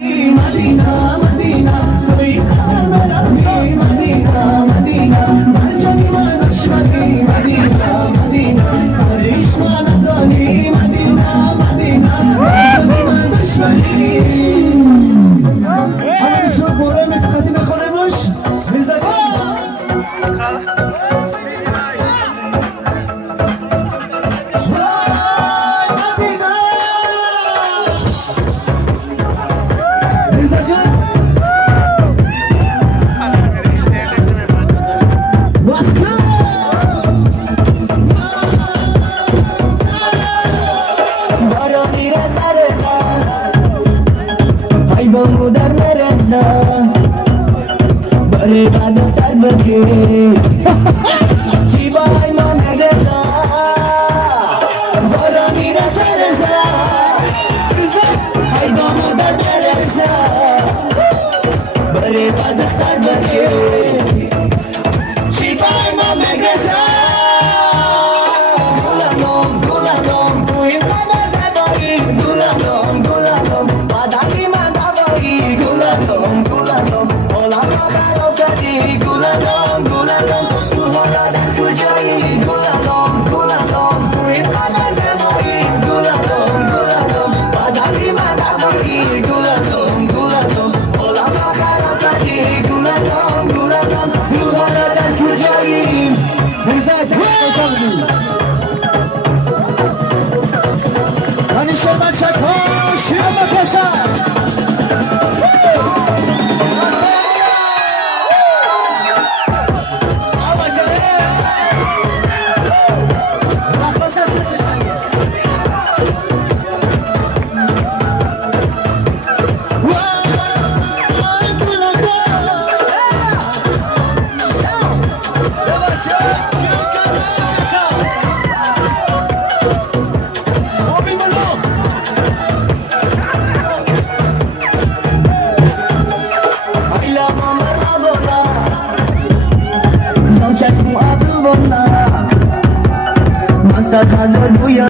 Medina Medina তুই কারবালাতে Medina Medina মারজানি মানশমানি মদিনা মদিনা করিশমা লাগনি মদিনা মদিনা মারজানি মানশমানি انا مش بقول مش قديم خربش مزاجي Mudar merasa beribadah tak berkiri Jiwa iman merasa Barani rasa-rasa Hai mudar merasa beribadah tak berkiri Jiwa iman merasa Gulalom, gulalom Kuih pada sabari Gulalom, gulalom Padaki gulalom gulalom olah makan tadi gulalom gulalom tu hola dan ku jai gulalom gulalom ku irfana zamai gulalom gulalom padari mana bagi gulalom gulalom olah makan tadi gulalom gulalom tu hola dan ku jai Rizat Hasan Hani Şerman Şakha Şirama Kasa Masa kazar bu ya